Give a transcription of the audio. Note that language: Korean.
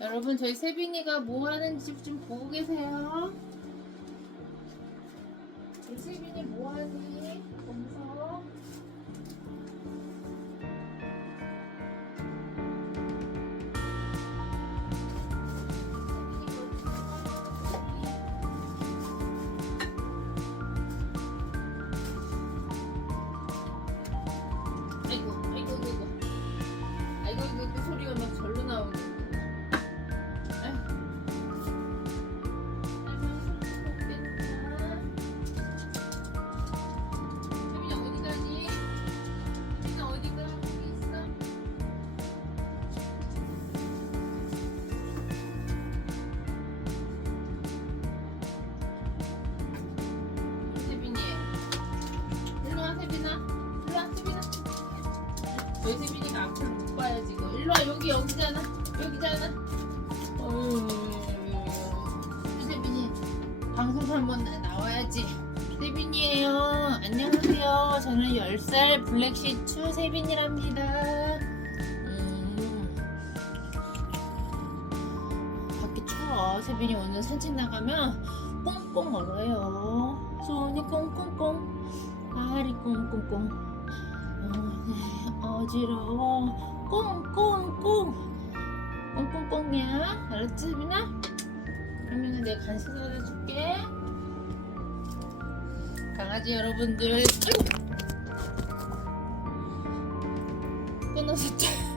여러분 저희 세빈이가 뭐 하는지 좀 보고 계세요. 우리 세빈이 뭐 하니? 보면 저희 세빈이가 앞을 못 봐요 지금. 일로 와 여기 여기잖아. 여기잖아. 우리 세빈이 방송 한번 나- 나와야지. 세빈이에요. 안녕하세요. 저는 10살 블랙시추 세빈이랍니다. 음. 밖에 추워. 세빈이 오늘 산책 나가면 꽁꽁 얼어요. 손이 꽁꽁꽁. 발이 꽁꽁꽁. 어, 네, 어지러워. 꽁꽁꽁. 꽁꽁꽁이야. 알았지 세빈아? 그러면 내가 간식 사다 줄게. 강아지 여러분들. 끊어졌다